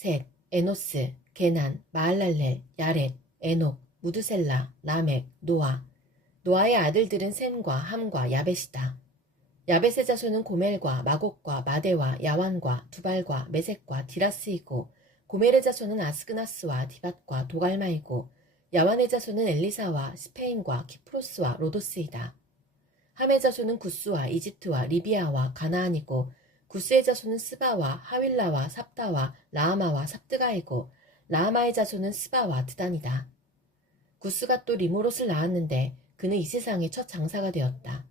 셋, 에노스, 게난, 마할랄렐, 야렛, 에녹, 무드셀라, 라멕, 노아. 노아의 아들들은 셈과 함과 야벳이다. 야벳의 자손은 고멜과 마곡과 마대와 야완과 두발과 메색과 디라스이고, 고멜의 자손은 아스그나스와 디밧과 도갈마이고, 야완의 자손은 엘리사와 스페인과 키프로스와 로도스이다. 함의 자손은 구스와 이집트와 리비아와 가나안이고, 구스의 자손은 스바와 하윌라와 삽다와 라하마와 삽드가이고, 라하마의 자손은 스바와 드단이다. 구스가 또 리모롯을 낳았는데 그는 이 세상의 첫 장사가 되었다.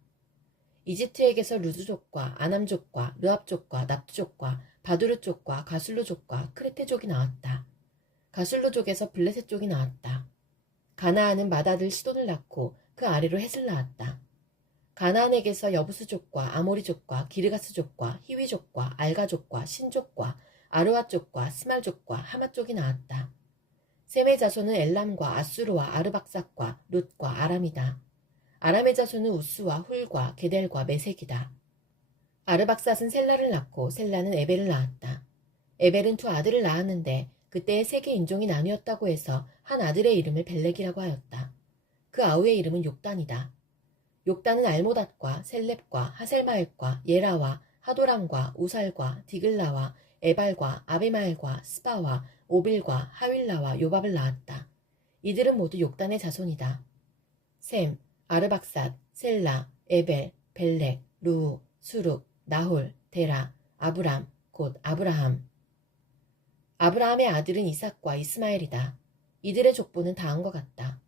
이집트에게서 루드족과 아남족과 르압족과 납두족과 바두르족과 가술루족과 크레테족이 나왔다. 가술루족에서 블레셋족이 나왔다. 가나안은 맏아들 시돈을 낳고 그 아래로 헷을 낳았다. 가나안에게서 여부스족과 아모리족과 기르가스족과 히위족과 알가족과 신족과 아르와족과 스말족과 하마족이 나왔다. 셈의 자손은 엘람과 아수르와 아르박삭과 룻과 아람이다. 아람의 자손은 우스와 훌과 게델과 메색이다. 아르박삭은 셀라를 낳고 셀라는 에벨을 낳았다. 에벨은 두 아들을 낳았는데 그때의 세계 인종이 나뉘었다고 해서 한 아들의 이름을 벨렉이라고 하였다. 그 아우의 이름은 욕단이다. 욕단은 알모닷과 셀렙과 하셀마엘과 예라와 하도람과 우살과 디글라와 에발과 아비마엘과 스바와 오빌과 하윌라와 요밥을 낳았다. 이들은 모두 욕단의 자손이다. 셈, 아르박삿, 셀라, 에벨, 벨렉, 루우, 수룩, 나홀, 데라, 아브람, 곧 아브라함. 아브라함의 아들은 이삭과 이스마엘이다. 이들의 족보는 다음과 같다.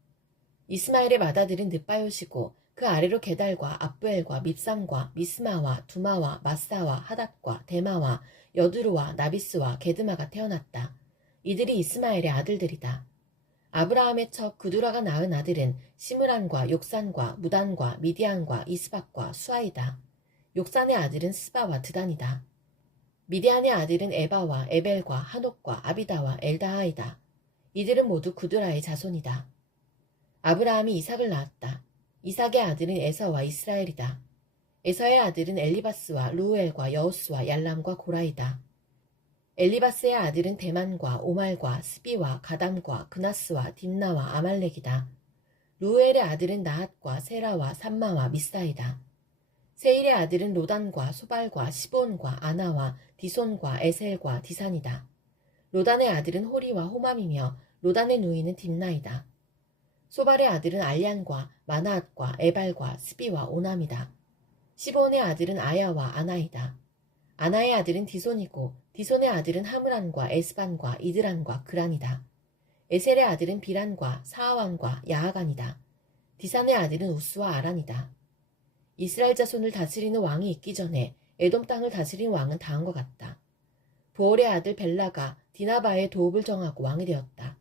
이스마엘의 맏아들은 느바요시고 그 아래로 게달과 압부엘과 밉삼과 미스마와 두마와 마사와 하닷과 데마와 여두루와 나비스와 게드마가 태어났다. 이들이 이스마엘의 아들들이다. 아브라함의 첩 그두라가 낳은 아들은 시므란과 욕산과 무단과 미디안과 이스박과 수아이다. 욕산의 아들은 스바와 드단이다. 미디안의 아들은 에바와 에벨과 한옥과 아비다와 엘다하이다. 이들은 모두 그두라의 자손이다. 아브라함이 이삭을 낳았다. 이삭의 아들은 에서와 이스라엘이다. 에서의 아들은 엘리바스와 루엘과 여호스와 얄람과 고라이다. 엘리바스의 아들은 대만과 오말과 스비와 가담과 그나스와 딥나와 아말렉이다. 루엘의 아들은 나핫과 세라와 삼마와 미사이다. 세일의 아들은 로단과 소발과 시본과 아나와 디손과 에셀과 디산이다. 로단의 아들은 호리와 호맘이며 로단의 누이는 딥나이다. 소발의 아들은 알얀과 마나앗과 에발과 스비와 오남이다. 시본의 아들은 아야와 아나이다. 아나의 아들은 디손이고 디손의 아들은 하므란과 에스반과 이드란과 그란이다. 에셀의 아들은 비란과 사하완과 야하간이다. 디산의 아들은 우스와 아란이다. 이스라엘 자손을 다스리는 왕이 있기 전에 에돔 땅을 다스린 왕은 다음과 같다. 부올의 아들 벨라가 디나바의 도읍을 정하고 왕이 되었다.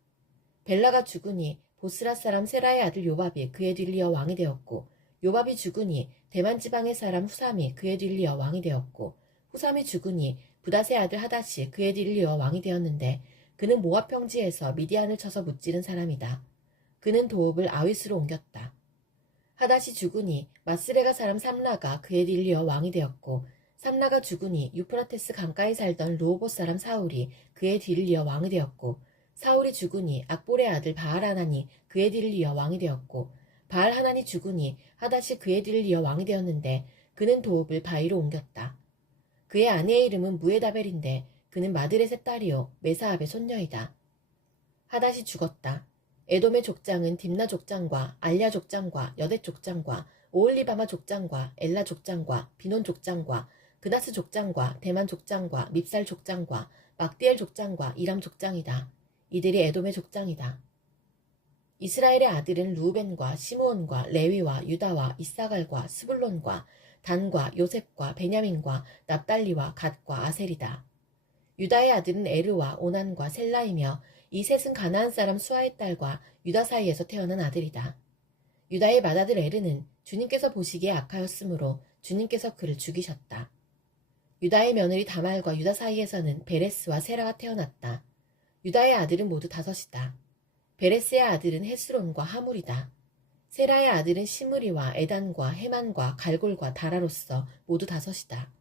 벨라가 죽으니 보스라 사람 세라의 아들 요밥이 그에 뒤이어 왕이 되었고, 요밥이 죽으니 대만 지방의 사람 후삼이 그에 뒤이어 왕이 되었고, 후삼이 죽으니 부닷의 아들 하닷이 그에 뒤이어 왕이 되었는데, 그는 모압 평지에서 미디안을 쳐서 무찌른 사람이다. 그는 도읍을 아윗으로 옮겼다. 하닷이 죽으니 마스레가 사람 삼라가 그에 뒤이어 왕이 되었고, 삼라가 죽으니 유프라테스 강가에 살던 르호봇 사람 사울이 그에 뒤이어 왕이 되었고, 사울이 죽으니 악볼의 아들 바알하나니 그의 뒤를 이어 왕이 되었고, 바알하나니 죽으니 하닷이 그의 뒤를 이어 왕이 되었는데 그는 도읍을 바위로 옮겼다. 그의 아내의 이름은 무에다벨인데 그는 마드렛의 딸이요 메사압의 손녀이다. 하닷이 죽었다. 에돔의 족장은 딥나 족장과 알야 족장과 여댓 족장과 오홀리바마 족장과 엘라 족장과 비논 족장과 그나스 족장과 대만 족장과 밉살 족장과 막디엘 족장과 이람 족장이다. 이들이 에돔의 족장이다. 이스라엘의 아들은 루벤과 시므온과 레위와 유다와 이사갈과 스불론과 단과 요셉과 베냐민과 납달리와 갓과 아셀이다. 유다의 아들은 에르와 오난과 셀라이며 이 셋은 가나안 사람 수아의 딸과 유다 사이에서 태어난 아들이다. 유다의 맏아들 에르는 주님께서 보시기에 악하였으므로 주님께서 그를 죽이셨다. 유다의 며느리 다말과 유다 사이에서는 베레스와 세라가 태어났다. 유다의 아들은 모두 다섯이다. 베레스의 아들은 헤스론과 하물이다. 세라의 아들은 시므리와 에단과 헤만과 갈골과 다라로서 모두 다섯이다.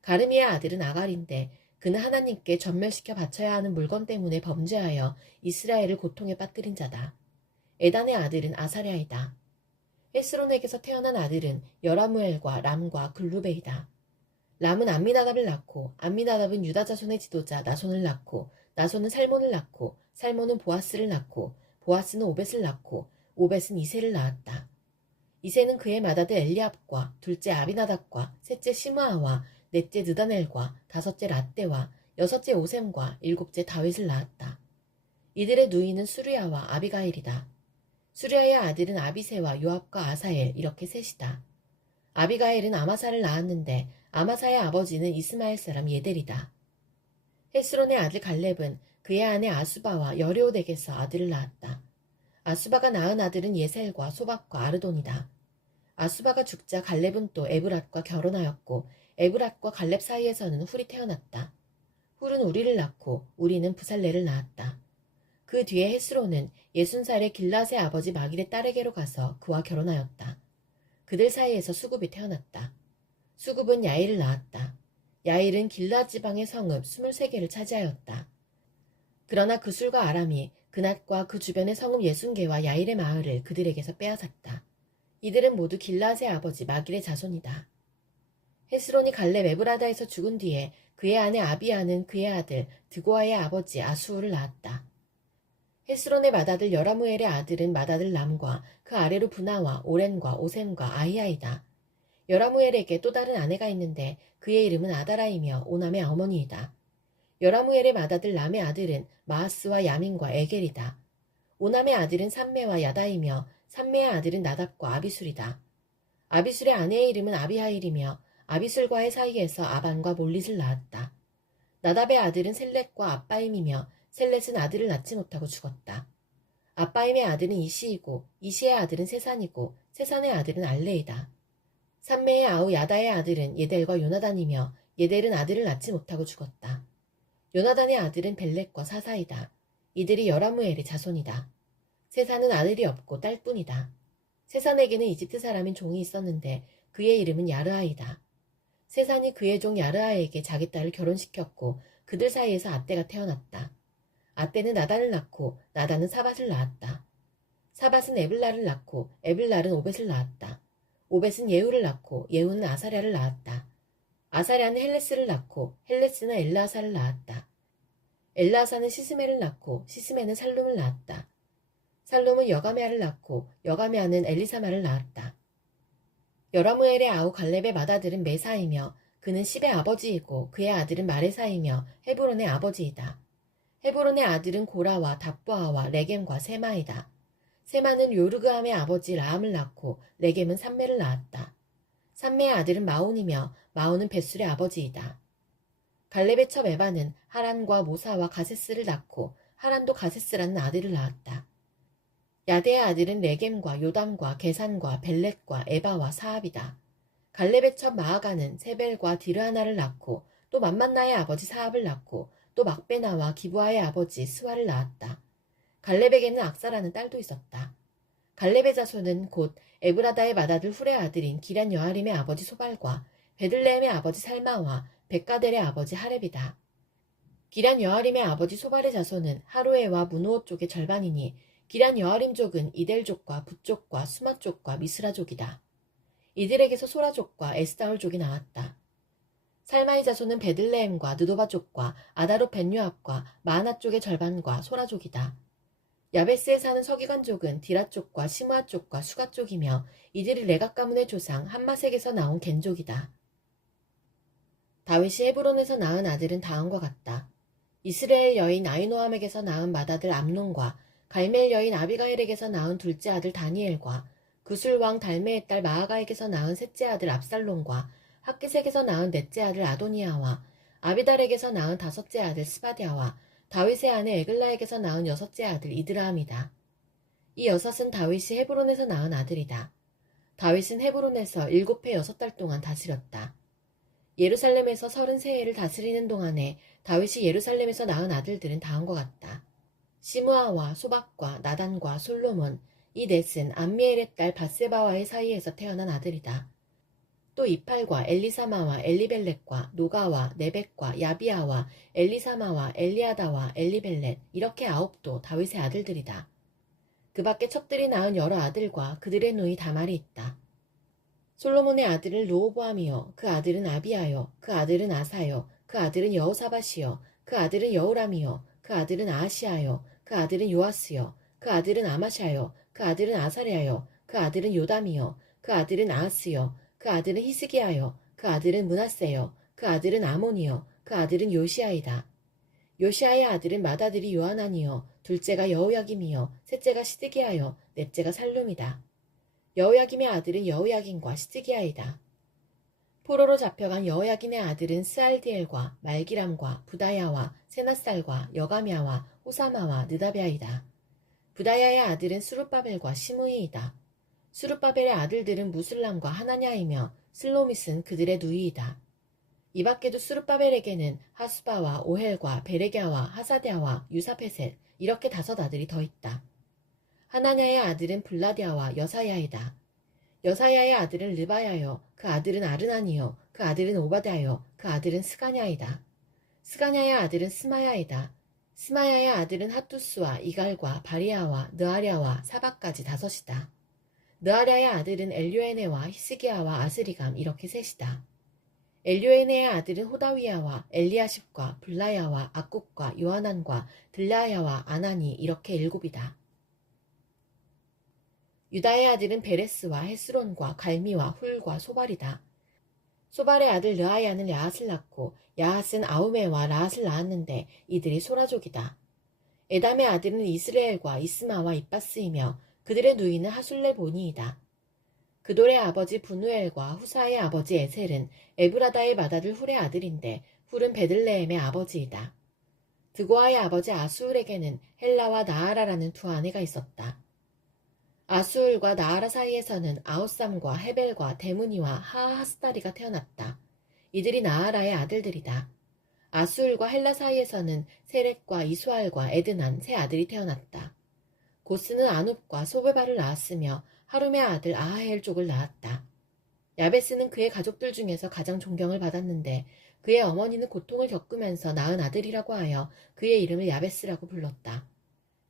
가르미의 아들은 아갈인데 그는 하나님께 전멸시켜 바쳐야 하는 물건 때문에 범죄하여 이스라엘을 고통에 빠뜨린 자다. 에단의 아들은 아사랴이다. 헤스론에게서 태어난 아들은 여라무엘과 람과 글루베이다. 람은 암미나답을 낳고 암미나답은 유다 자손의 지도자 나손을 낳고 나손은 살몬을 낳고 살몬은 보아스를 낳고 보아스는 오벳을 낳고 오벳은 이새를 낳았다. 이새는 그의 맏아들 엘리압과 둘째 아비나답과 셋째 시므아와 넷째 느다넬과 다섯째 랏대와 여섯째 오셈과 일곱째 다윗을 낳았다. 이들의 누이는 수르야와 아비가일이다. 수르야의 아들은 아비새와 요압과 아사엘 이렇게 셋이다. 아비가일은 아마사를 낳았는데 아마사의 아버지는 이스마엘 사람 예델이다. 헤스론의 아들 갈렙은 그의 아내 아수바와 여레오덱에서 아들을 낳았다. 아수바가 낳은 아들은 예셀과 소박과 아르돈이다. 아수바가 죽자 갈렙은 또 에브랏과 결혼하였고 에브랏과 갈렙 사이에서는 훌이 태어났다. 훌은 우리를 낳고 우리는 부살레를 낳았다. 그 뒤에 헤스론은 60살의 길앗의 아버지 마길의 딸에게로 가서 그와 결혼하였다. 그들 사이에서 수굽이 태어났다. 수굽은 야일을 낳았다. 야일은 길앗 지방의 성읍 23개를 차지하였다. 그러나 그술과 아람이 그낫과 그 주변의 성읍 60개와 야일의 마을을 그들에게서 빼앗았다. 이들은 모두 길앗의 아버지 마길의 자손이다. 헤스론이 갈렙 에브라다에서 죽은 뒤에 그의 아내 아비아는 그의 아들 드고아의 아버지 아수우를 낳았다. 헤스론의 맏아들 여라무엘의 아들은 맏아들 람과 그 아래로 브나와 오렌과 오셈과 아히야이다. 여라무엘에게 또 다른 아내가 있는데 그의 이름은 아다라이며 오남의 어머니이다. 여라무엘의 맏아들 람의 아들은 마하스와 야민과 에겔이다. 오남의 아들은 삼메와 야다이며 삼메의 아들은 나답과 아비술이다. 아비술의 아내의 이름은 아비하일이며 아비술과의 사이에서 아반과 몰릿을 낳았다. 나답의 아들은 셀렛과 아빠임이며 셀렛은 아들을 낳지 못하고 죽었다. 아빠임의 아들은 이시이고 이시의 아들은 세산이고 세산의 아들은 알레이다. 삼메의 아우 야다의 아들은 예델과 요나단이며 예델은 아들을 낳지 못하고 죽었다. 요나단의 아들은 벨렉과 사사이다. 이들이 여라무엘의 자손이다. 세산은 아들이 없고 딸뿐이다. 세산에게는 이집트 사람인 종이 있었는데 그의 이름은 야르아이다. 세산이 그의 종 야르아에게 자기 딸을 결혼시켰고 그들 사이에서 아떼가 태어났다. 아떼는 나단을 낳고 나단은 사밧을 낳았다. 사밧은 에블라를 낳고 에블랄은 오벳을 낳았다. 오벳은 예후를 낳고 예후는 아사랴를 낳았다. 아사랴는 헬레스를 낳고 헬레스는 엘라사를 낳았다. 엘라사는 시스메를 낳고 시스메는 살룸을 낳았다. 살룸은 여가메아를 낳고 여가메아는 엘리사마를 낳았다. 여라무엘의 아우 갈렙의 맏아들은 메사이며 그는 십의 아버지이고 그의 아들은 마레사이며 헤브론의 아버지이다. 헤브론의 아들은 고라와 답보아와 레겜과 세마이다. 세마는 요르그함의 아버지 라함을 낳고 레겜은 삼메를 낳았다. 삼메의 아들은 마온이며 마온은 벳술의 아버지이다. 갈렙의 첩 에바는 하란과 모사와 가세스를 낳고 하란도 가세스라는 아들을 낳았다. 야데의 아들은 레겜과 요담과 게산과 벨렛과 에바와 사압이다. 갈렙의 첩 마아가는 세벨과 디르하나를 낳고 또 맘만나의 아버지 사압을 낳고 또 막베나와 기부아의 아버지 스와를 낳았다. 갈렙에게는 악사라는 딸도 있었다. 갈렙의 자손은 곧 에브라다의 맏아들 훌의 아들인 기란 여아림의 아버지 소발과 베들레헴의 아버지 살마와 백가델의 아버지 하렙이다. 기란 여아림의 아버지 소발의 자손은 하루에와 무누오 쪽의 절반이니 기란 여아림 족은 이델족과 붓족과 수마족과 미스라족이다. 이들에게서 소라족과 에스다올 족이 나왔다. 살마의 자손은 베들레헴과 느도바족과 아다롯 벤요압과 마하나 쪽의 절반과 소라족이다. 야베스에 사는 서기관족은 디라족과 시므아족과 수가족이며 이들이 레각 가문의 조상 함마색에서 나온 겐족이다. 다윗이 헤브론에서 낳은 아들은 다음과 같다. 이스라엘 여인 아히노함에게서 낳은 맏아들 암논과 갈멜 여인 아비가일에게서 낳은 둘째 아들 다니엘과 구술 왕 달메의 딸 마아가에게서 낳은 셋째 아들 압살롬과 학기색에서 낳은 넷째 아들 아도니아와 아비달에게서 낳은 다섯째 아들 스바디아와 다윗의 아내 에글라에게서 낳은 여섯째 아들 이드라함이다. 이 여섯은 다윗이 헤브론에서 낳은 아들이다. 다윗은 헤브론에서 7해 6달 동안 다스렸다. 예루살렘에서 33해를 다스리는 동안에 다윗이 예루살렘에서 낳은 아들들은 다음과 같다. 시므아와 소박과 나단과 솔로몬, 이 넷은 암미엘의 딸 바세바와의 사이에서 태어난 아들이다. 또 이팔과 엘리사마와 엘리벨렛과 노가와 네벡과 야비아와 엘리사마와 엘리아다와 엘리벨렛 이렇게 9도 다윗의 아들들이다. 그 밖에 첩들이 낳은 여러 아들과 그들의 누이 다말이 있다. 솔로몬의 아들은 르호보암이요 그 아들은 아비아요 그 아들은 아사요 그 아들은 여호사밧이요 그 아들은 여호람이요 그 아들은 아하시아요 그 아들은 요아스요 그 아들은 아마샤요 그 아들은 아사랴요 그 아들은 요담이요 그 아들은 아하스요 그 아들은 히스기야요 그 아들은 므낫세요 그 아들은 아몬이요 그 아들은 요시아이다. 요시아의 아들은 맏아들이 요하난이요 둘째가 여호야김이요 셋째가 시드기야요 넷째가 살룸이다. 여호야김의 아들은 여호야긴과 시드기야이다. 포로로 잡혀간 여호야긴의 아들은 스알디엘과 말기람과 부다야와 세나살과 여가미아와 호사마와 느다베아이다. 부다야의 아들은 수룹바벨과 시므이이다. 수룹바벨의 아들들은 무슬람과 하나냐이며 슬로밋은 그들의 누이이다. 이 밖에도 수룹바벨에게는 하수바와 오헬과 베레갸와 하사랴와 유사페셋 이렇게 5 아들이 더 있다. 하나냐의 아들은 블라디아와 여사야이다. 여사야의 아들은 르바야요 그 아들은 아르나니요 그 아들은 오바댜요 그 아들은 스가냐이다. 스가냐의 아들은 스마야이다. 스마야의 아들은 핫투스와 이갈과 바리아와 느아랴와 사박까지 5이다. 느아랴의 아들은 엘료에네와 히스기야와 아스리감 이렇게 3이다. 엘료에네의 아들은 호다위야와 엘리아십과 블라야와 악국과 요하난과 들라야와 아나니 이렇게 7이다. 유다의 아들은 베레스와 헤스론과 갈미와 훌과 소발이다. 소발의 아들 르아야는 야핫을 낳고 야핫은 아우메와 라핫을 낳았는데 이들이 소라족이다. 에담의 아들은 이스라엘과 이스마와 이빠스이며 그들의 누이는 하술레보니이다. 그돌의 아버지 분우엘과 후사의 아버지 에셀은 에브라다의 맏아들 훌의 아들인데 훌은 베들레헴의 아버지이다. 드고아의 아버지 아수울에게는 헬라와 나아라라는 2 아내가 있었다. 아수울과 나아라 사이에서는 아우삼과 헤벨과 데무니와 하하스다리가 태어났다. 이들이 나아라의 아들들이다. 아수울과 헬라 사이에서는 세렉과 이수알과 에드난 3 아들이 태어났다. 고스는 아눕과 소베바를 낳았으며 하룸의 아들 아하헬족을 낳았다. 야베스는 그의 가족들 중에서 가장 존경을 받았는데 그의 어머니는 고통을 겪으면서 낳은 아들이라고 하여 그의 이름을 야베스라고 불렀다.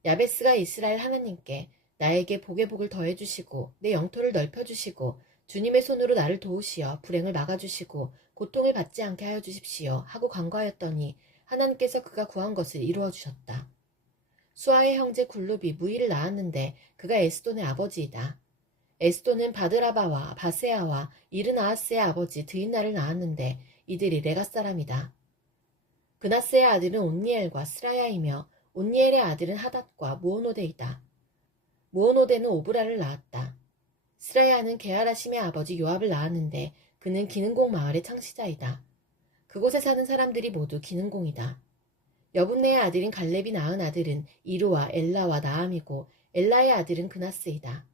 야베스가 이스라엘 하나님께 나에게 복의 복을 더해주시고 내 영토를 넓혀주시고 주님의 손으로 나를 도우시어 불행을 막아주시고 고통을 받지 않게 하여 주십시오 하고 간구하였더니 하나님께서 그가 구한 것을 이루어 주셨다. 수아의 형제 굴룹이 무이를 낳았는데 그가 에스돈의 아버지이다. 에스돈은 바드라바와 바세아와 이르나아스의 아버지 드인나를 낳았는데 이들이 레가 사람이다. 그나스의 아들은 온니엘과 스라야이며 온니엘의 아들은 하닷과 무오노데이다. 무오노데는 오브라를 낳았다. 스라야는 게하라심의 아버지 요압을 낳았는데 그는 기능공 마을의 창시자이다. 그곳에 사는 사람들이 모두 기능공이다. 여분네의 아들인 갈렙이 낳은 아들은 이루와 엘라와 나암이고 엘라의 아들은 그나스이다.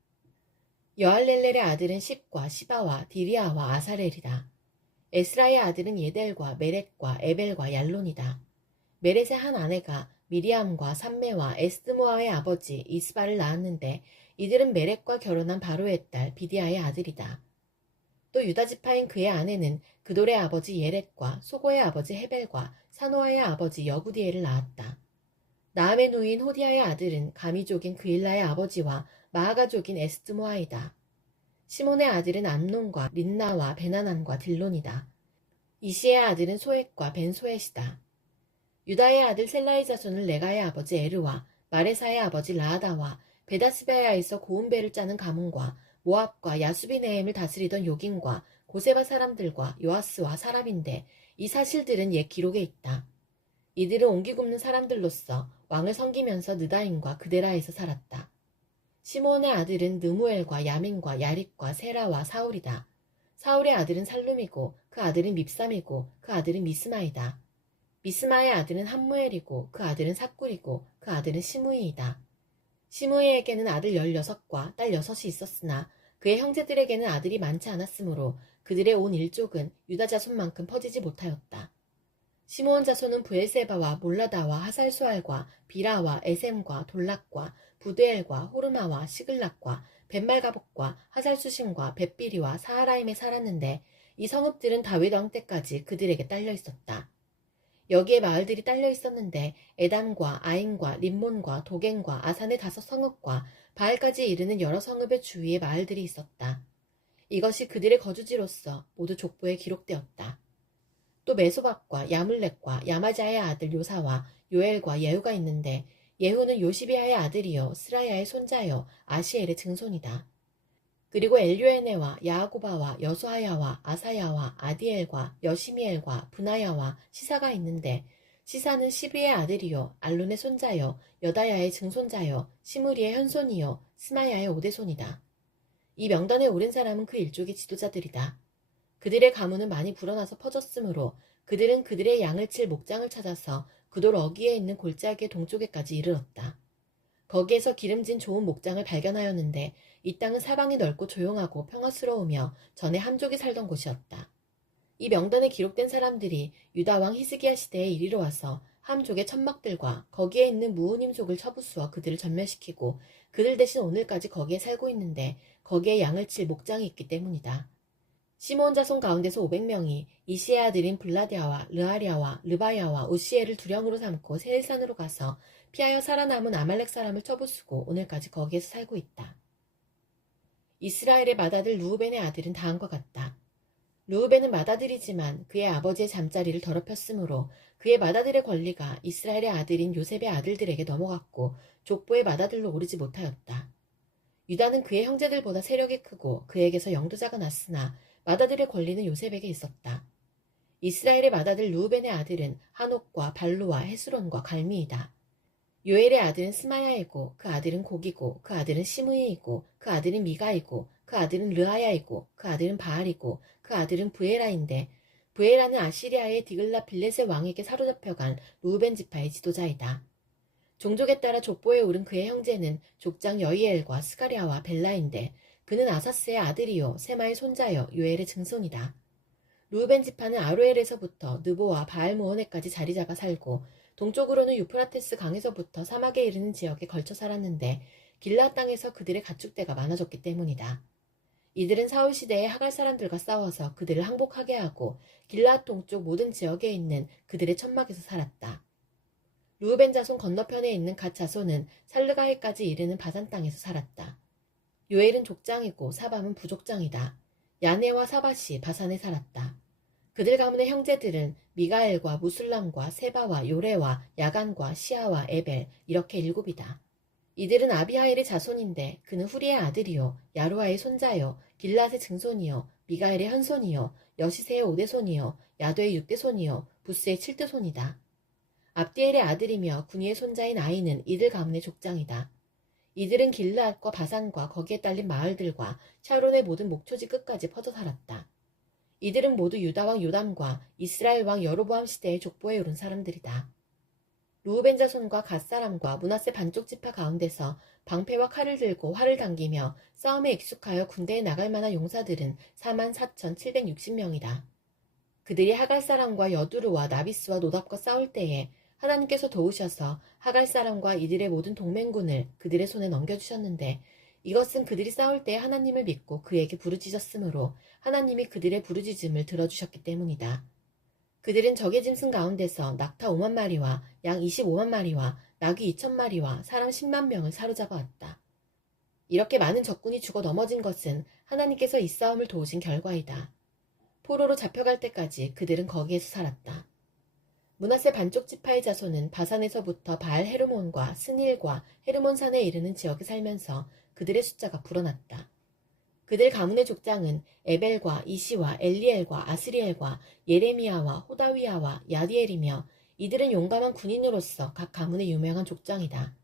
여알렐렐의 아들은 십과 시바와 디리아와 아사렐이다. 에스라의 아들은 예델과 메렉과 에벨과 얄론이다. 메렛의 한 아내가 미리암과 삼메와 에스드모아의 아버지 이스바를 낳았는데 이들은 메렉과 결혼한 바로의 딸 비디아의 아들이다. 또 유다지파인 그의 아내는 그돌의 아버지 예렉과 소고의 아버지 헤벨과 사노아의 아버지 여구디엘을 낳았다. 나암의 누이인 호디아의 아들은 가미족인 그일라의 아버지와 마아가족인 에스드모아이다. 시몬의 아들은 암논과 린나와 베나난과 딜론이다. 이시의 아들은 소엣과 벤소엣이다. 유다의 아들 셀라의 자손은 레가의 아버지 에르와 마레사의 아버지 라하다와 베다스베아에서 고운 배를 짜는 가문과 모압과 야수비네임을 다스리던 요긴과 고세바 사람들과 요아스와 사람인데 이 사실들은 옛 기록에 있다. 이들은 옹기굽는 사람들로서 왕을 섬기면서 느다임과 그데라에서 살았다. 시므온의 아들은 느무엘과 야민과 야립과 세라와 사울이다. 사울의 아들은 살룸이고 그 아들은 밉삼이고 그 아들은 미스마이다. 미스마의 아들은 함무엘이고 그 아들은 삭굴이고 그 아들은 시므이이다. 시므이에게는 아들 16과 딸 6이 있었으나 그의 형제들에게는 아들이 많지 않았으므로 그들의 온 일족은 유다 자손만큼 퍼지지 못하였다. 시므온 자손은 브엘세바와 몰라다와 하살수알과 비라와 에셈과 돌락과 부드엘과 호르마와 시글락과 벳말가복과 하살수심과 벳비리와 사하라임에 살았는데 이 성읍들은 다윗 왕 때까지 그들에게 딸려 있었다. 여기에 마을들이 딸려 있었는데 에담과 아인과 림몬과 도겐과 아산의 5성읍과 바알까지 이르는 여러 성읍의 주위에 마을들이 있었다. 이것이 그들의 거주지로서 모두 족보에 기록되었다. 또 메소박과 야물렉과 야마자의 아들 요사와 요엘과 예후가 있는데 예후는 요시비아의 아들이요 스라야의 손자요 아시엘의 증손이다. 그리고 엘요에네와 야아고바와 여수하야와 아사야와 아디엘과 여시미엘과 분하야와 시사가 있는데 시사는 시비의 아들이요 알론의 손자요 여다야의 증손자요 시므리의 현손이요 스마야의 오대손이다. 이 명단에 오른 사람은 그 일족의 지도자들이다. 그들의 가문은 많이 불어나서 퍼졌으므로 그들은 그들의 양을 칠 목장을 찾아서 그돌 어귀에 있는 골짜기의 동쪽에까지 이르렀다. 거기에서 기름진 좋은 목장을 발견하였는데 이 땅은 사방이 넓고 조용하고 평화스러우며 전에 함족이 살던 곳이었다. 이 명단에 기록된 사람들이 유다왕 히스기야 시대에 이리로 와서 함족의 천막들과 거기에 있는 무우님족을 쳐부수어 그들을 전멸시키고 그들 대신 오늘까지 거기에 살고 있는데 거기에 양을 칠 목장이 있기 때문이다. 시므온 자손 가운데서 500명이 이시의 아들인 블라디아와 르아리아와 르바야와 우시엘을 두령으로 삼고 세일산으로 가서 피하여 살아남은 아말렉 사람을 쳐부수고 오늘까지 거기에서 살고 있다. 이스라엘의 맏아들 루우벤의 아들은 다음과 같다. 루우벤은 맏아들이지만 그의 아버지의 잠자리를 더럽혔으므로 그의 맏아들의 권리가 이스라엘의 아들인 요셉의 아들들에게 넘어갔고 족보의 맏아들로 오르지 못하였다. 유다는 그의 형제들보다 세력이 크고 그에게서 영도자가 났으나 맏아들의 권리는 요셉에게 있었다. 이스라엘의 맏아들 루우벤의 아들은 한옥과 발루와 헤스론과 갈미이다. 요엘의 아들은 스마야이고 그 아들은 고기고 그 아들은 시므이이고 그 아들은 미가이고 그 아들은 르아야이고 그 아들은 바알이고 그 아들은 부에라인데 부에라는 아시리아의 디글라 빌렛의 왕에게 사로잡혀간 루우벤 지파의 지도자이다. 종족에 따라 족보에 오른 그의 형제는 족장 여이엘과 스가랴와 벨라인데 그는 아사스의 아들이요 세마의 손자여 요엘의 증손이다. 루벤 지파는 아로엘에서부터 느보와 바알모온에까지 자리 잡아 살고 동쪽으로는 유프라테스 강에서부터 사막에 이르는 지역에 걸쳐 살았는데 길라 땅에서 그들의 가축대가 많아졌기 때문이다. 이들은 사울 시대에 하갈 사람들과 싸워서 그들을 항복하게 하고 길라 동쪽 모든 지역에 있는 그들의 천막에서 살았다. 루벤 자손 건너편에 있는 갓 자손은 살르가에까지 이르는 바산 땅에서 살았다. 요엘은 족장이고 사밤은 부족장이다. 야네와 사밧이 바산에 살았다. 그들 가문의 형제들은 미가엘과 무술람과 세바와 요레와 야간과 시아와 에벨 이렇게 7이다. 이들은 아비하일의 자손인데 그는 후리의 아들이요 야루아의 손자요 길랏의 증손이요 미가엘의 현손이요 여시세의 5대손이요 야도의 6대손이요 부스의 7대손이다. 압디엘의 아들이며 군이의 손자인 아이는 이들 가문의 족장이다. 이들은 길르앗과 바산과 거기에 딸린 마을들과 샤론의 모든 목초지 끝까지 퍼져 살았다. 이들은 모두 유다 왕 요담과 이스라엘 왕 여로보암 시대의 족보에 오른 사람들이다. 루우벤 자손과 갓 사람과 므낫세 반쪽 지파 가운데서 방패와 칼을 들고 활을 당기며 싸움에 익숙하여 군대에 나갈 만한 용사들은 44,760명이다. 그들이 하갈 사람과 여두르와 나비스와 노답과 싸울 때에 하나님께서 도우셔서 하갈 사람과 이들의 모든 동맹군을 그들의 손에 넘겨주셨는데 이것은 그들이 싸울 때 하나님을 믿고 그에게 부르짖었으므로 하나님이 그들의 부르짖음을 들어주셨기 때문이다. 그들은 적의 짐승 가운데서 낙타 5만 마리와 양 25만 마리와 나귀 2천 마리와 사람 10만 명을 사로잡아 왔다. 이렇게 많은 적군이 죽어 넘어진 것은 하나님께서 이 싸움을 도우신 결과이다. 포로로 잡혀갈 때까지 그들은 거기에서 살았다. 므낫세 반쪽 지파의 자손은 바산에서부터 바알 헤르몬과 스닐과 헤르몬산에 이르는 지역에 살면서 그들의 숫자가 불어났다. 그들 가문의 족장은 에벨과 이시와 엘리엘과 아스리엘과 예레미야와 호다위야와 야디엘이며 이들은 용감한 군인으로서 각 가문의 유명한 족장이다.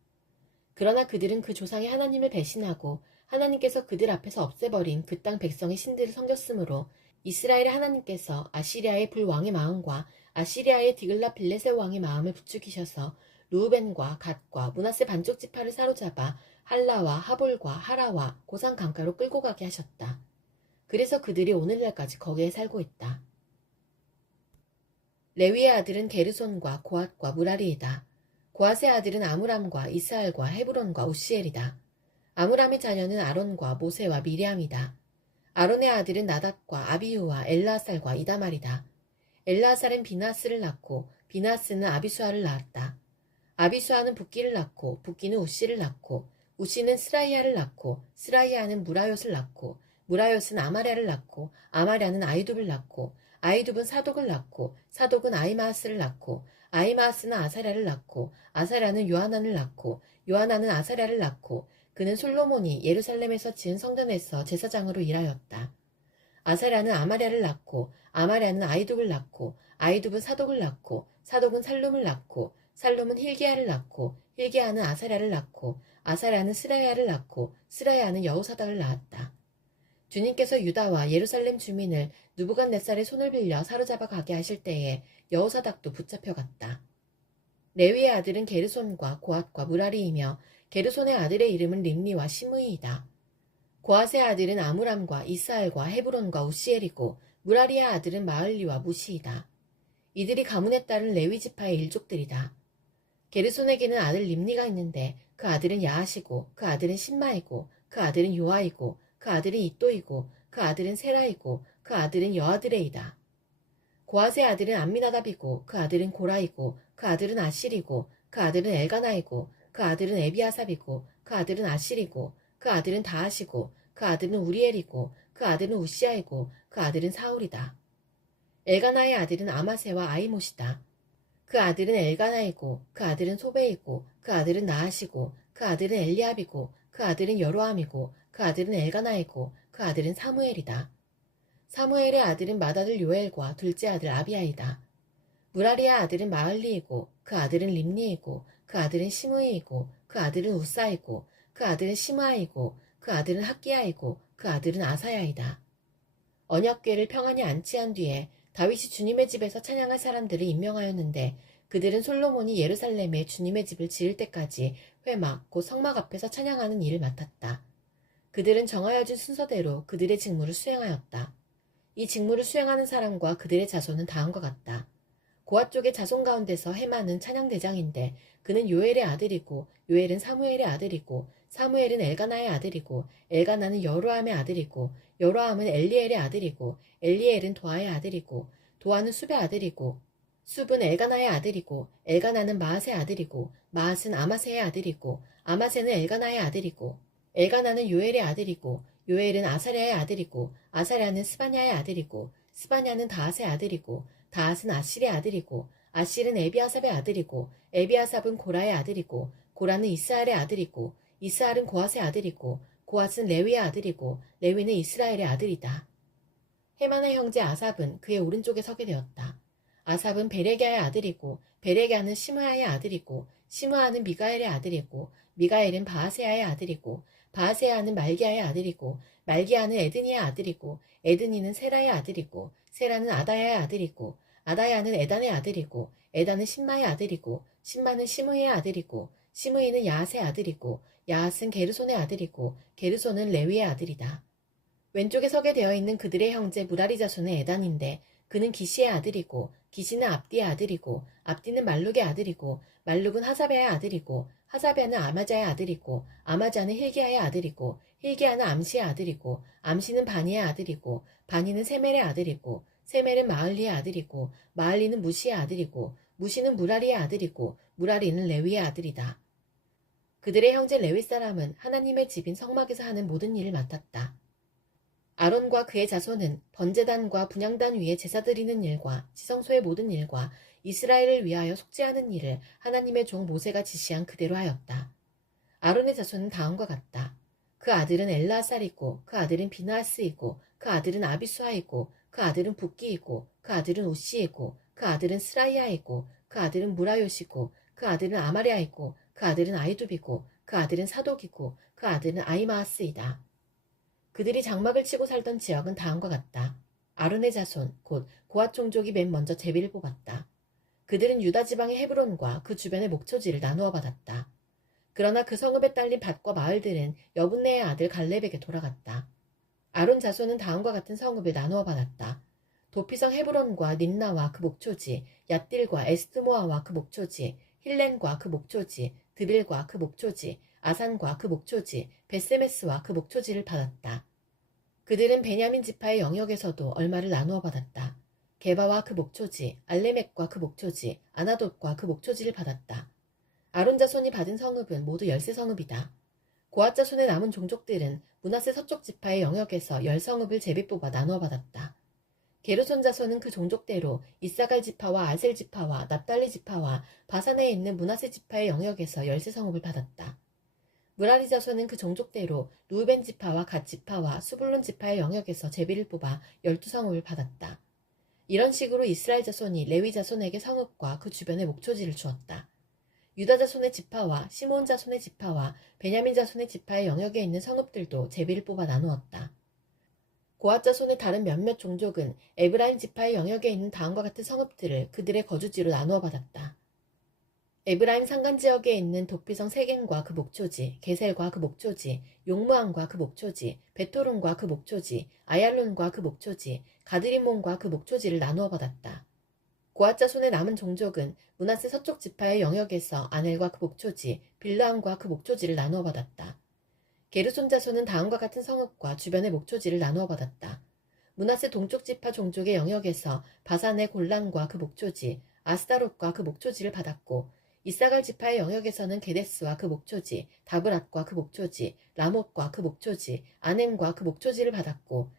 그러나 그들은 그 조상의 하나님을 배신하고 하나님께서 그들 앞에서 없애버린 그 땅 백성의 신들을 섬겼으므로 이스라엘의 하나님께서 아시리아의 불왕의 마음과 아시리아의 디글라 빌렛의 왕의 마음을 부추기셔서 루우벤과 갓과 므낫세 반쪽 지파를 사로잡아 할라와 하볼과 하라와 고산 강가로 끌고 가게 하셨다. 그래서 그들이 오늘날까지 거기에 살고 있다. 레위의 아들은 게르손과 고앗과 무라리이다. 고앗의 아들은 아므람과 이스알과 헤브론과 우시엘이다. 아므람의 자녀는 아론과 모세와 미리암이다. 아론의 아들은 나답과 아비후와 엘르아살과 이다말이다. 엘르아살은 비나스를 낳고 비나스는 아비수아를 낳았다. 아비수아는 붓기를 낳고 붓기는 우시를 낳고 우시는 스라이아를 낳고 스라이아는 무라옅을 낳고 무라옅은 아마랴를 낳고 아마랴는 아이둡을 낳고 아이둡은 사독을 낳고 사독은 아이마아스를 낳고 아이마아스는 아사랴를 낳고 아사랴는 요하난을 낳고 요하난은 아사랴를 낳고 그는 솔로몬이 예루살렘에서 지은 성전에서 제사장으로 일하였다. 아사랴는 아마랴를 낳고 아마랴는 아이둡을 낳고 아이둡은 사독을 낳고 사독은 살룸을 낳고 살룸은 힐기야를 낳고 힐기야는 아사랴를 낳고 아사랴는 스라야를 낳고 스라야는 여호사닥을 낳았다. 주님께서 유다와 예루살렘 주민을 느부갓네살의 손을 빌려 사로잡아 가게 하실 때에 여호사닥도 붙잡혀갔다. 레위의 아들은 게르손과 고앗과 무라리이며 게르손의 아들의 이름은 림리와 시므이이다. 고앗의 아들은 아므람과 이스알과 헤브론과 우시엘이고 무라리의 아들은 마을리와 무시이다. 이들이 가문에 따른 레위 지파의 일족들이다. 게르손에게는 아들 림리가 있는데 그 아들은 야하시고 그 아들은 신마이고 그 아들은 요아이고 그 아들은 이또이고 그 아들은 세라이고 그 아들은 여아드레이다. 고앗의 아들은 암미나답이고 그 아들은 고라이고 그 아들은 아실이고 그 아들은 엘가나이고 그 아들은 에비아삽이고 그 아들은 아실이고 그 아들은 다하시고 그 아들은 우리엘이고 그 아들은 우시아이고 그 아들은 사울이다. 엘가나의 아들은 아마세와 아이못이다. 그 아들은 엘가나이고 그 아들은 소베이고 그 아들은 나하시고 그 아들은 엘리압이고 그 아들은 여로함이고 그 아들은 엘가나이고 그 아들은 사무엘이다. 사무엘의 아들은 맏아들 요엘과 둘째 아들 아비아이다. 무라리의 아들은 마을리이고 그 아들은 림리이고 그 아들은 시므이이고 그 아들은 우사이고 그 아들은 시므아이고 그 아들은 학기야이고 그 아들은 아사야이다. 언약궤를 평안히 안치한 뒤에 다윗이 주님의 집에서 찬양할 사람들을 임명하였는데 그들은 솔로몬이 예루살렘에 주님의 집을 지을 때까지 회막 곧 성막 앞에서 찬양하는 일을 맡았다. 그들은 정하여진 순서대로 그들의 직무를 수행하였다. 이 직무를 수행하는 사람과 그들의 자손은 다음과 같다. 고앗 쪽의 자손 가운데서 헤만은 찬양대장인데 그는 요엘의 아들이고 요엘은 사무엘의 아들이고 사무엘은 엘가나의 아들이고 엘가나는 여로함의 아들이고 여로함은 엘리엘의 아들이고 엘리엘은 도아의 아들이고 도아는 숲의 아들이고 숲은 엘가나의 아들이고 엘가나는 마앗의 아들이고 마앗은 아마세의 아들이고 아마세는 엘가나의 아들이고 엘가나는 요엘의 아들이고 요엘은 아사랴의 아들이고 아사랴는 스바냐의 아들이고 스바냐는 다핫의 아들이고 다핫은 아실의 아들이고 아실은 에비아삽의 아들이고 에비아삽은 고라의 아들이고 고라는 이스알의 아들이고 이스알은 고앗의 아들이고 고앗은 레위의 아들이고 레위는 이스라엘의 아들이다. 헤만의 형제 아삽은 그의 오른쪽에 서게 되었다. 아삽은 베레기야의 아들이고 베레기야는 시므아의 아들이고 시므아는 미가엘의 아들이고 미가엘은 바하세야의 아들이고 바하세야는 말기야의 아들이고 말기야는 에드니의 아들이고 에드니는 세라의 아들이고 세라는 아다야의 아들이고 아다야는 에단의 아들이고 에단은 신마의 아들이고 신마는 시므이의 아들이고 시므이는 야핫의 아들이고 야핫은 게르손의 아들이고 게르손은 레위의 아들이다. 왼쪽에 서게 되어 있는 그들의 형제 무라리 자손은 에단인데 그는 기시의 아들이고 기시는 압디의 아들이고 압디는 말룩의 아들이고 말룩은 하사베의 아들이고 하사베는 아마자의 아들이고 아마자는 힐기야의 아들이고 힐기야는 암시의 아들이고 암시는 바니의 아들이고 바니는 세멜의 아들이고 세멜은 마을리의 아들이고 마을리는 무시의 아들이고 무시는 무라리의 아들이고 무라리는 레위의 아들이다. 그들의 형제 레위 사람은 하나님의 집인 성막에서 하는 모든 일을 맡았다. 아론과 그의 자손은 번제단과 분향단 위에 제사 드리는 일과 지성소의 모든 일과 이스라엘을 위하여 속죄하는 일을 하나님의 종 모세가 지시한 그대로 하였다. 아론의 자손은 다음과 같다. 그 아들은 엘라살이고 그 아들은 비나하스이고 그 아들은 아비수아이고 그 아들은 붓기이고 그 아들은 우시이고 그 아들은 스라이아이고 그 아들은 무라요시고 그 아들은 아마랴이고 그 아들은 아이둡이고 그 아들은 사독이고 그 아들은 아이마하스이다. 그들이 장막을 치고 살던 지역은 다음과 같다. 아론의 자손, 곧 고앗 종족이 맨 먼저 제비를 뽑았다. 그들은 유다 지방의 헤브론과 그 주변의 목초지를 나누어 받았다. 그러나 그 성읍에 딸린 밭과 마을들은 여분네의 아들 갈렙에게 돌아갔다. 아론 자손은 다음과 같은 성읍을 나누어 받았다. 도피성 헤브론과 림나와 그 목초지, 얏딜과 에스드모아와 그 목초지, 힐렌과 그 목초지, 드빌과 그 목초지, 아산과 그 목초지, 벳세메스와 그 목초지를 받았다. 그들은 베냐민 지파의 영역에서도 얼마를 나누어 받았다. 게바와 그 목초지, 알레멕과 그 목초지, 아나돗과 그 목초지를 받았다. 아론 자손이 받은 성읍은 모두 13성읍이다. 고앗 자손의 남은 종족들은 므낫세 서쪽 지파의 영역에서 10성읍을 제비 뽑아 나누어 받았다. 게르손 자손은 그 종족대로 이사갈 지파와 아셀 지파와 납달리 지파와 바산에 있는 므낫세 지파의 영역에서 13성읍을 받았다. 무라리 자손은 그 종족대로 루벤 지파와 갓 지파와 수불론 지파의 영역에서 제비를 뽑아 12성읍을 받았다. 이런 식으로 이스라엘 자손이 레위 자손에게 성읍과 그 주변의 목초지를 주었다. 유다 자손의 지파와 시므온 자손의 지파와 베냐민 자손의 지파의 영역에 있는 성읍들도 제비를 뽑아 나누었다. 고앗 자손의 다른 몇몇 종족은 에브라임 지파의 영역에 있는 다음과 같은 성읍들을 그들의 거주지로 나누어 받았다. 에브라임 산간지역에 있는 도피성 세겜과 그 목초지, 게셀과 그 목초지, 용무함과 그 목초지, 베토론과 그 목초지, 아얄론과 그 목초지, 가드리몬과 그 목초지를 나누어 받았다. 고앗 자손의 남은 종족은 므낫세 서쪽 지파의 영역에서 아넬과 그 목초지, 빌라함과 그 목초지를 나누어 받았다. 게르손 자손은 다음과 같은 성읍과 주변의 목초지를 나누어 받았다. 므낫세 동쪽 지파 종족의 영역에서 바산의 골란과 그 목초지, 아스다롯과 그 목초지를 받았고, 이사갈 지파의 영역에서는 게데스와 그 목초지, 다브랏과 그 목초지, 라못과 그 목초지, 아넴과 그 목초지를 받았고,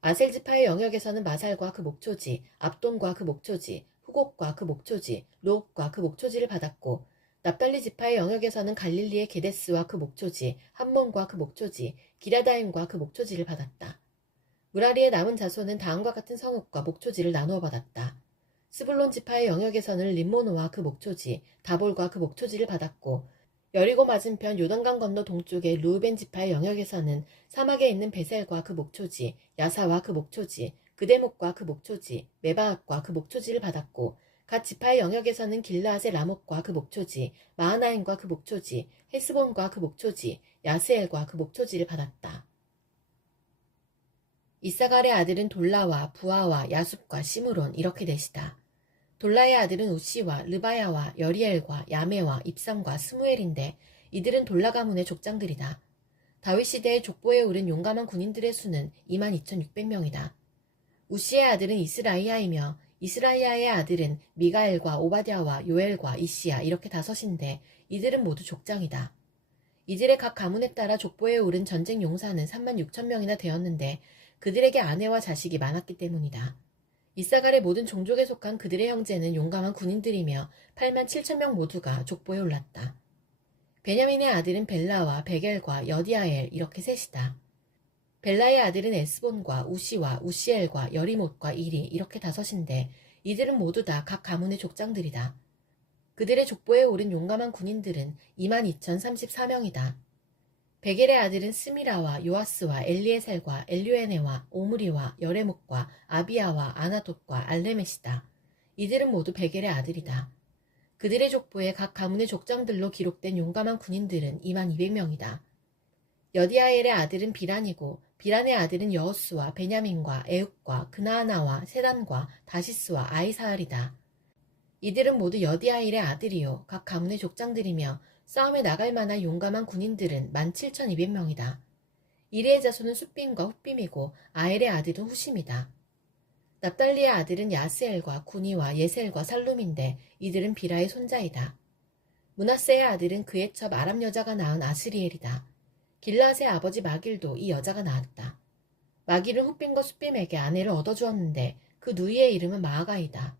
아셀 지파의 영역에서는 마살과 그 목초지, 압돈과 그 목초지, 후곡과 그 목초지, 롯과 그 목초지를 받았고, 납달리 지파의 영역에서는 갈릴리의 게데스와 그 목초지, 함몬과 그 목초지, 기라다임과 그 목초지를 받았다. 무라리의 남은 자손은 다음과 같은 성읍과 목초지를 나누어 받았다. 스불론 지파의 영역에서는 림모노와 그 목초지, 다볼과 그 목초지를 받았고, 여리고 맞은편 요단강 건너 동쪽의 루우벤 지파의 영역에서는 사막에 있는 베셀과 그 목초지, 야사와 그 목초지, 그데목과 그 목초지, 메바앗과 그 목초지를 받았고, 갓 지파의 영역에서는 길라앗의 라못과 그 목초지, 마하나임과 그 목초지, 헤스본과 그 목초지, 야스엘과 그 목초지를 받았다. 이사갈의 아들은 돌라와 부하와 야숲과 시므론 이렇게 넷이다. 돌라의 아들은 우시와 르바야와 여리엘과 야메와 입삼과 스무엘인데 이들은 돌라 가문의 족장들이다. 다윗 시대의 족보에 오른 용감한 군인들의 수는 22,600명이다. 우시의 아들은 이스라이아이며 이스라이아의 아들은 미가엘과 오바댜와 요엘과 이시야 이렇게 다섯인데 이들은 모두 족장이다. 이들의 각 가문에 따라 족보에 오른 전쟁 용사는 36,000명이나 되었는데 그들에게 아내와 자식이 많았기 때문이다. 이사갈의 모든 종족에 속한 그들의 형제는 용감한 군인들이며 87,000명 모두가 족보에 올랐다. 베냐민의 아들은 벨라와 베겔과 여디아엘 이렇게 셋이다. 벨라의 아들은 에스본과 우시와 우시엘과 여리못과 이리 이렇게 다섯인데 이들은 모두 다 각 가문의 족장들이다. 그들의 족보에 오른 용감한 군인들은 22,034명이다. 베겔의 아들은 스미라와 요아스와 엘리에셀과 엘류에네와 오므리와 여레목과 아비야와 아나돗과 알레메시다. 이들은 모두 베겔의 아들이다. 그들의 족보에 각 가문의 족장들로 기록된 용감한 군인들은 22,000명이다. 여디아엘의 아들은 비란이고 비란의 아들은 여호수와 베냐민과 에욱과 그나아나와 세단과 다시스와 아이사알이다. 이들은 모두 여디아엘의 아들이요 각 가문의 족장들이며 싸움에 나갈 만한 용감한 군인들은 17,200명이다. 이리의 자손은 숫빔과 훗빔이고 아엘의 아들은 후심이다. 납달리의 아들은 야스엘과 구니와 예셀과 살룸인데 이들은 비라의 손자이다. 므낫세의 아들은 그의 첩 아람 여자가 낳은 아스리엘이다. 길라앗의 아버지 마길도 이 여자가 낳았다. 마길은 훗빔과 숫빔에게 아내를 얻어주었는데 그 누이의 이름은 마아가이다.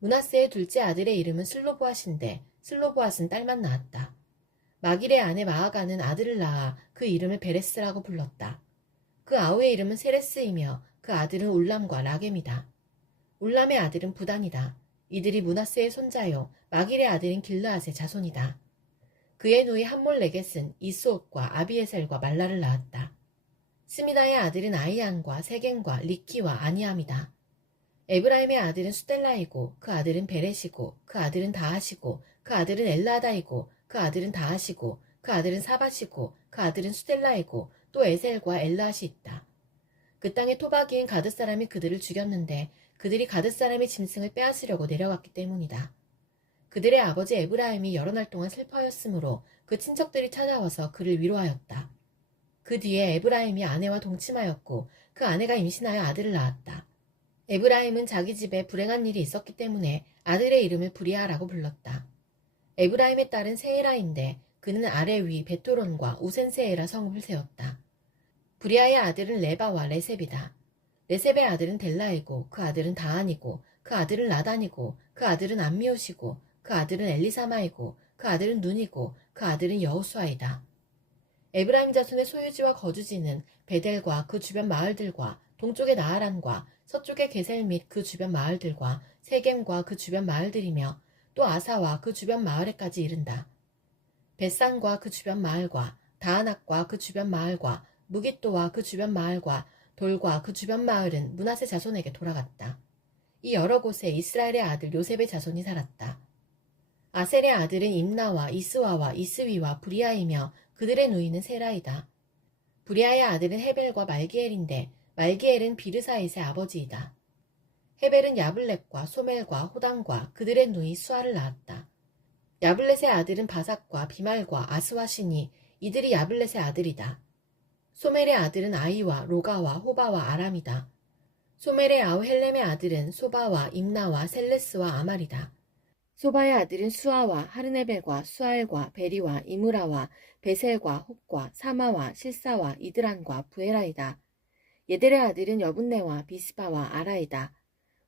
므낫세의 둘째 아들의 이름은 슬로보앗인데 슬로보앗은 딸만 낳았다. 마길의 아내 마아가는 아들을 낳아 그 이름을 베레스라고 불렀다. 그 아우의 이름은 세레스이며 그 아들은 울람과 라겜이다. 울람의 아들은 부단이다. 이들이 므낫세의 손자요 마길의 아들인 길르앗의 자손이다. 그의 누이 함몰레겟은 이스옷과 아비에셀과 말라를 낳았다. 스미다의 아들은 아이안과 세겐과 리키와 아니암이다. 에브라임의 아들은 수델라이고 그 아들은 베렛이고 그 아들은 다하시고 그 아들은 엘라다이고 그 아들은 다하시고 그 아들은 사바시고 그 아들은 수델라이고 또 에셀과 엘라시 있다. 그 땅의 토바기인 가드 사람이 그들을 죽였는데 그들이 가드 사람의 짐승을 빼앗으려고 내려왔기 때문이다. 그들의 아버지 에브라임이 여러 날 동안 슬퍼하였으므로 그 친척들이 찾아와서 그를 위로하였다. 그 뒤에 에브라임이 아내와 동침하였고 그 아내가 임신하여 아들을 낳았다. 에브라임은 자기 집에 불행한 일이 있었기 때문에 아들의 이름을 브리아라고 불렀다. 에브라임의 딸은 세에라인데 그는 아래 위 베토론과 우센세에라 성읍을 세웠다. 브리아의 아들은 레바와 레셉이다. 레셉의 아들은 델라이고 그 아들은 다한이고 그 아들은 라단이고 그 아들은 암미옷이고 그 아들은 엘리사마이고 그 아들은 눈이고 그 아들은 여호수아이다. 에브라임 자손의 소유지와 거주지는 베델과 그 주변 마을들과 동쪽의 나하란과 서쪽의 게셀 및 그 주변 마을들과 세겜과 그 주변 마을들이며 또 아사와 그 주변 마을에까지 이른다. 벳산과 그 주변 마을과 다하낙과 그 주변 마을과 무깃도와 그 주변 마을과 돌과 그 주변 마을은 므낫세 자손에게 돌아갔다. 이 여러 곳에 이스라엘의 아들 요셉의 자손이 살았다. 아셀의 아들은 임나와 이스와와 이스위와 브리아이며 그들의 누이는 세라이다. 브리아의 아들은 헤벨과 말기엘인데 말기엘은 비르사잇의 아버지이다. 헤벨은 야블렛과 소멜과 호담과 그들의 누이 수아를 낳았다. 야블렛의 아들은 바삭과 비말과 아스와시니 이들이 야블렛의 아들이다. 소멜의 아들은 아이와 로가와 호바와 아람이다. 소멜의 아우 헬렘의 아들은 소바와 임나와 셀레스와 아말이다. 소바의 아들은 수아와 하르네벨과 수알과 베리와 이무라와 베셀과 혹과 사마와 실사와 이드란과 부에라이다. 예델의 아들은 여분네와 비스바와 아라이다.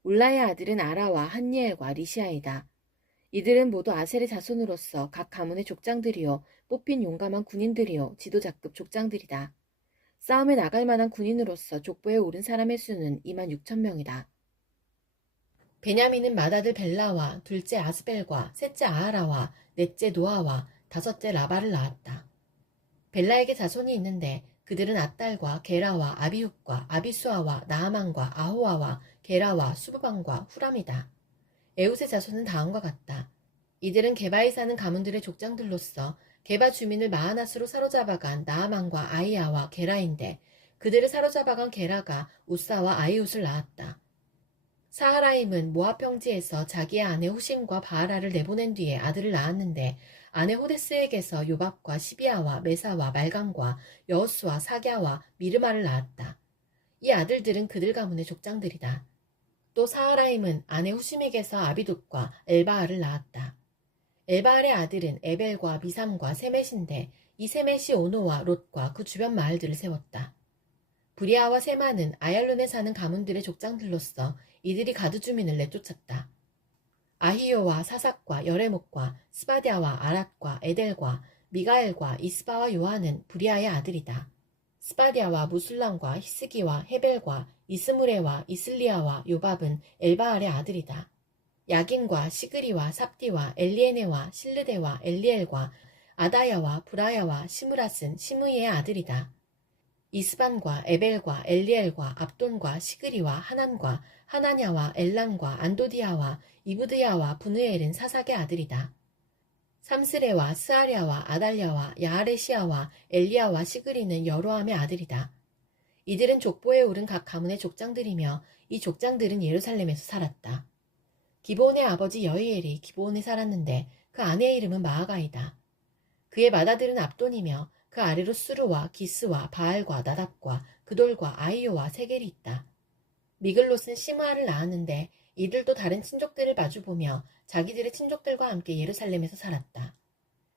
울라의 아들은 아라와 한니엘과 리시아이다. 이들은 모두 아셀의 자손으로서 각 가문의 족장들이요 뽑힌 용감한 군인들이요 지도자급 족장들이다. 싸움에 나갈 만한 군인으로서 족보에 오른 사람의 수는 26,000명이다. 베냐민은 맏아들 벨라와 둘째 아스벨과 셋째 아하라와 넷째 노아와 다섯째 라바를 낳았다. 벨라에게 자손이 있는데 그들은 앗달과 게라와 아비훗과 아비수아와 나아만과 아호아와 게라와 수부방과 후람이다. 에웃의 자손은 다음과 같다. 이들은 게바에 사는 가문들의 족장들로서 게바 주민을 마하낫으로 사로잡아간 나아만과 아이야와 게라인데 그들을 사로잡아간 게라가 우사와 아이웃을 낳았다. 사하라임은 모압 평지에서 자기의 아내 후심과 바하라를 내보낸 뒤에 아들을 낳았는데 아내 호데스에게서 요밥과 시비아와 메사와 말강과 여호수와 사갸와 미르마를 낳았다. 이 아들들은 그들 가문의 족장들이다. 또 사하라임은 아내 후심에게서 아비둡과 엘바알을 낳았다. 엘바알의 아들은 에벨과 미삼과 세멧인데 이 세멧이 오노와 롯과 그 주변 마을들을 세웠다. 브리아와 세마는 아얄론에 사는 가문들의 족장들로서 이들이 가드 주민을 내쫓았다. 아히요와 사삭과 여레목과 스바디아와 아랏과 에델과 미가엘과 이스바와 요한은 브리아의 아들이다. 스바디아와 무술람과 히스기와 헤벨과 이스무레와 이슬리아와 요밥은 엘바알의 아들이다. 야긴과 시그리와 삽디와 엘리에네와 실르데와 엘리엘과 아다야와 브라야와 시므랏은 시므이의 아들이다. 이스반과 에벨과 엘리엘과 압돈과 시그리와 하난과 하나냐와 엘람과 안도디아와 이브드야와 브느엘은 사삭의 아들이다. 삼스레와 스아랴와 아달랴와 야하레시아와 엘리야와 시그리는 여로함의 아들이다. 이들은 족보에 오른 각 가문의 족장들이며 이 족장들은 예루살렘에서 살았다. 기브온의 아버지 여이엘이 기브온에 살았는데 그 아내의 이름은 마아가이다. 그의 맏아들은 압돈이며 그 아래로 수르와 기스와 바알과 나답과 그돌과 아이요와 세겔이 있다. 미글롯은 시므아를 낳았는데 이들도 다른 친족들을 마주보며 자기들의 친족들과 함께 예루살렘에서 살았다.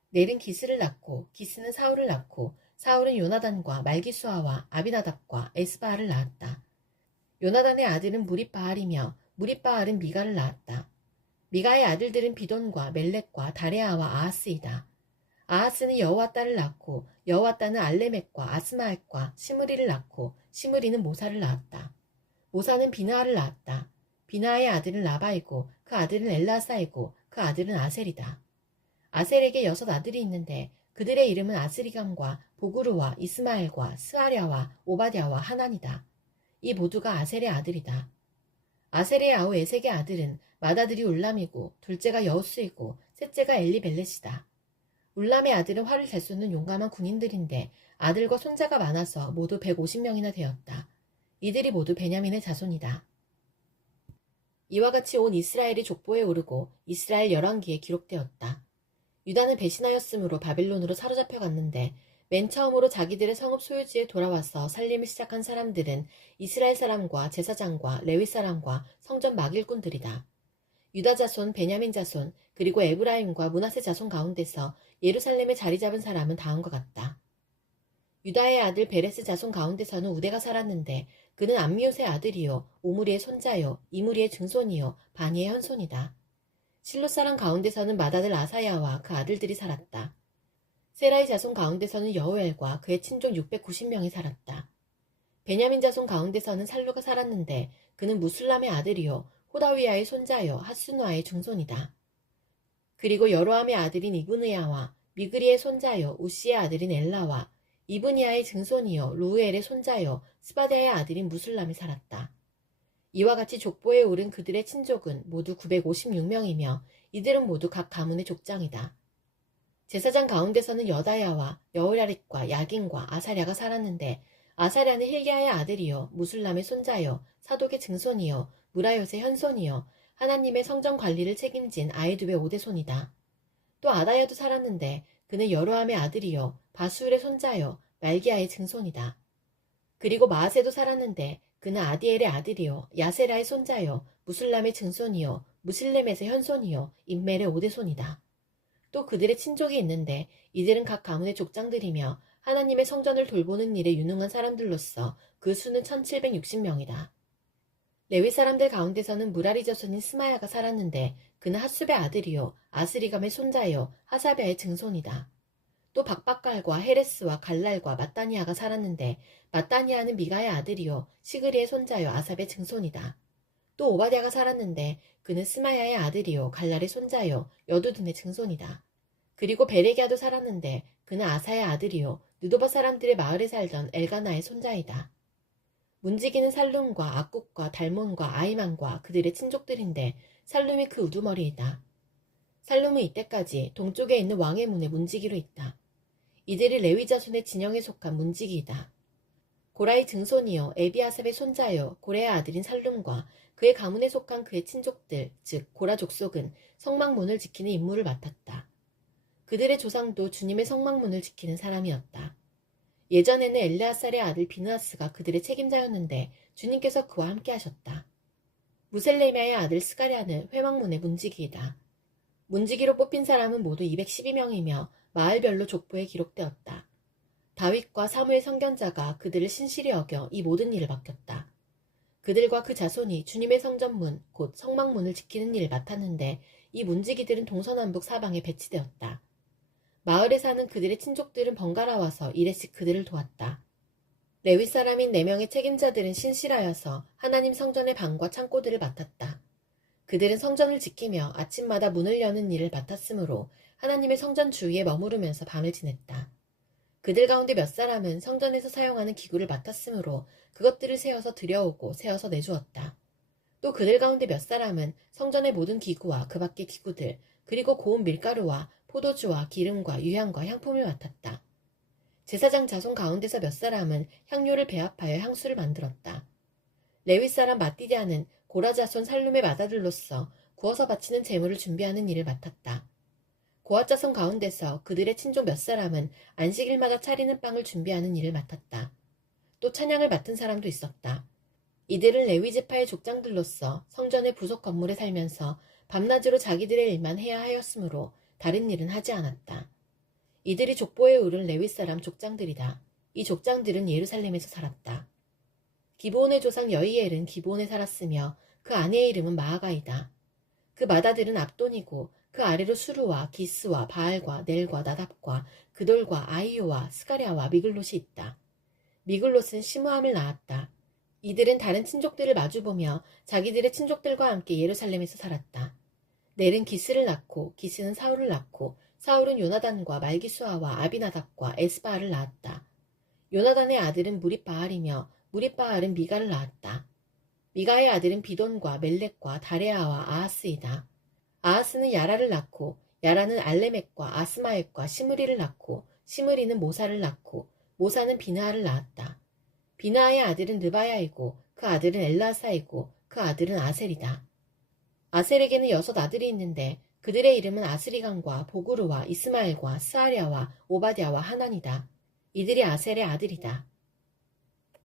넬은 기스를 낳고 기스는 사울을 낳고 사울은 요나단과 말기수아와 아비나답과 에스바알을 낳았다. 요나단의 아들은 무릿바알이며 무릿바알은 미가를 낳았다. 미가의 아들들은 비돈과 멜렉과 다레아와 아하스이다. 아하스는 여호와 딸을 낳고 여호와 딸은 알레멕과 아스마엘과 시므리를 낳고 시므리는 모사를 낳았다. 모사는 비나아를 낳았다. 비나아의 아들은 라바이고 그 아들은 엘라사이고 그 아들은 아셀이다. 아셀에게 6 아들이 있는데 그들의 이름은 아스리감과 보그루와 이스마엘과 스아랴와 오바댜와 하난이다. 이 모두가 아셀의 아들이다. 아셀의 아우 에색의 아들은 맏아들이 울람이고 둘째가 여우스이고 셋째가 엘리벨렛이다. 울람의 아들은 활을 잘 쏘는 용감한 군인들인데 아들과 손자가 많아서 모두 150명이나 되었다. 이들이 모두 베냐민의 자손이다. 이와 같이 온 이스라엘이 족보에 오르고 이스라엘 열왕기에 기록되었다. 유다는 배신하였으므로 바빌론으로 사로잡혀 갔는데 맨 처음으로 자기들의 성읍 소유지에 돌아와서 살림을 시작한 사람들은 이스라엘 사람과 제사장과 레위 사람과 성전 막일꾼들이다. 유다 자손, 베냐민 자손, 그리고 에브라임과 므낫세 자손 가운데서 예루살렘에 자리 잡은 사람은 다음과 같다. 유다의 아들 베레스 자손 가운데서는 우데가 살았는데 그는 암미옷의 아들이요 오므리의 손자요 이므리의 증손이요 바니의 현손이다. 실로 사람 가운데서는 맏아들 아사야와 그 아들들이 살았다. 세라의 자손 가운데서는 여호엘과 그의 친족 690명이 살았다. 베냐민 자손 가운데서는 살루가 살았는데 그는 무술람의 아들이요 호다위야의 손자요 하수누아의 증손이다. 그리고 여로함의 아들인 이브느야와 미그리의 손자요 우시의 아들인 엘라와 이브니아의 증손이요 루우엘의 손자요 스바랴의 아들인 무술람이 살았다. 이와 같이 족보에 오른 그들의 친족은 모두 956명이며 이들은 모두 각 가문의 족장이다. 제사장 가운데서는 여다야와 여호랴립과 야긴과 아사랴가 살았는데 아사랴는 힐기야의 아들이요 무술람의 손자요 사독의 증손이요 무라요의 현손이요 하나님의 성전 관리를 책임진 아이두의 5대손이다. 또 아다야도 살았는데 그는 여로함의 아들이요 바수울의 손자요 말기야의 증손이다. 그리고 마아세도 살았는데 그는 아디엘의 아들이요 야세라의 손자요 무술람의 증손이요 무실레멧의 현손이요 인멜의 5대손이다. 또 그들의 친족이 있는데 이들은 각 가문의 족장들이며 하나님의 성전을 돌보는 일에 유능한 사람들로서 그 수는 1760명이다. 레위 사람들 가운데서는 무라리 자손인 스마야가 살았는데 그는 핫숲의 아들이요 아스리감의 손자요 하사베의 증손이다. 또 박박갈과 헤레스와 갈랄과 마따니아가 살았는데 마따니아는 미가의 아들이요 시그리의 손자요 아삽의 증손이다. 또 오바댜가 살았는데 그는 스마야의 아들이요 갈랄의 손자요 여두둔의 증손이다. 그리고 베레기야도 살았는데 그는 아사의 아들이요 느도바 사람들의 마을에 살던 엘가나의 손자이다. 문지기는 살룸과 악국과 달몬과 아이만과 그들의 친족들인데 살룸이 그 우두머리이다. 살룸은 이때까지 동쪽에 있는 왕의 문에 문지기로 있다. 이들이 레위 자손의 진영에 속한 문지기이다. 고라의 증손이요 에비아삽의 손자요 고레의 아들인 살룸과 그의 가문에 속한 그의 친족들 즉 고라 족속은 성막문을 지키는 임무를 맡았다. 그들의 조상도 주님의 성막문을 지키는 사람이었다. 예전에는 엘레아살의 아들 비느하스가 그들의 책임자였는데 주님께서 그와 함께 하셨다. 무셀레미아의 아들 스가랴는 회막문의 문지기이다. 문지기로 뽑힌 사람은 모두 212명이며 마을별로 족보에 기록되었다. 다윗과 사무엘 선견자가 그들을 신실히 여겨 이 모든 일을 맡겼다. 그들과 그 자손이 주님의 성전문 곧 성막문을 지키는 일을 맡았는데 이 문지기들은 동서남북 사방에 배치되었다. 마을에 사는 그들의 친족들은 번갈아 와서 일회씩 그들을 도왔다. 레위 사람인 4명의 책임자들은 신실하여서 하나님 성전의 방과 창고들을 맡았다. 그들은 성전을 지키며 아침마다 문을 여는 일을 맡았으므로 하나님의 성전 주위에 머무르면서 밤을 지냈다. 그들 가운데 몇 사람은 성전에서 사용하는 기구를 맡았으므로 그것들을 세어서 들여오고 세어서 내주었다. 또 그들 가운데 몇 사람은 성전의 모든 기구와 그 밖의 기구들 그리고 고운 밀가루와 포도주와 기름과 유향과 향품을 맡았다. 제사장 자손 가운데서 몇 사람은 향료를 배합하여 향수를 만들었다. 레위 사람 마띠디아는 고라 자손 살룸의 맏아들로서 구워서 바치는 제물을 준비하는 일을 맡았다. 고앗 자손 가운데서 그들의 친족 몇 사람은 안식일마다 차리는 빵을 준비하는 일을 맡았다. 또 찬양을 맡은 사람도 있었다. 이들은 레위 지파의 족장들로서 성전의 부속 건물에 살면서 밤낮으로 자기들의 일만 해야 하였으므로 다른 일은 하지 않았다. 이들이 족보에 오른 레위 사람 족장들이다. 이 족장들은 예루살렘에서 살았다. 기브온의 조상 여이엘은 기브온에 살았으며 그 아내의 이름은 마아가이다. 그 맏아들은 압돈이고 그 아래로 수루와 기스와 바알과 넬과 나답과 그돌과 아이요와 스가랴와 미글롯이 있다. 미글롯은 시므함을 낳았다. 이들은 다른 친족들을 마주보며 자기들의 친족들과 함께 예루살렘에서 살았다. 넬은 기스를 낳고 기스는 사울을 낳고 사울은 요나단과 말기수아와 아비나답과 에스바알을 낳았다. 요나단의 아들은 무릿바알이며 무릿바알은 미가를 낳았다. 미가의 아들은 비돈과 멜렉과 다레아와 아하스이다. 아하스는 야라를 낳고 야라는 알레멕과 아스마액과 시므리를 낳고 시므리는 모사를 낳고 모사는 비느하를 낳았다. 비느하의 아들은 르바야이고 그 아들은 엘라사이고 그 아들은 아셀이다. 아셀에게는 6 아들이 있는데 그들의 이름은 아스리강과 보그루와 이스마엘과 스아랴와 오바댜와 하난이다. 이들이 아셀의 아들이다.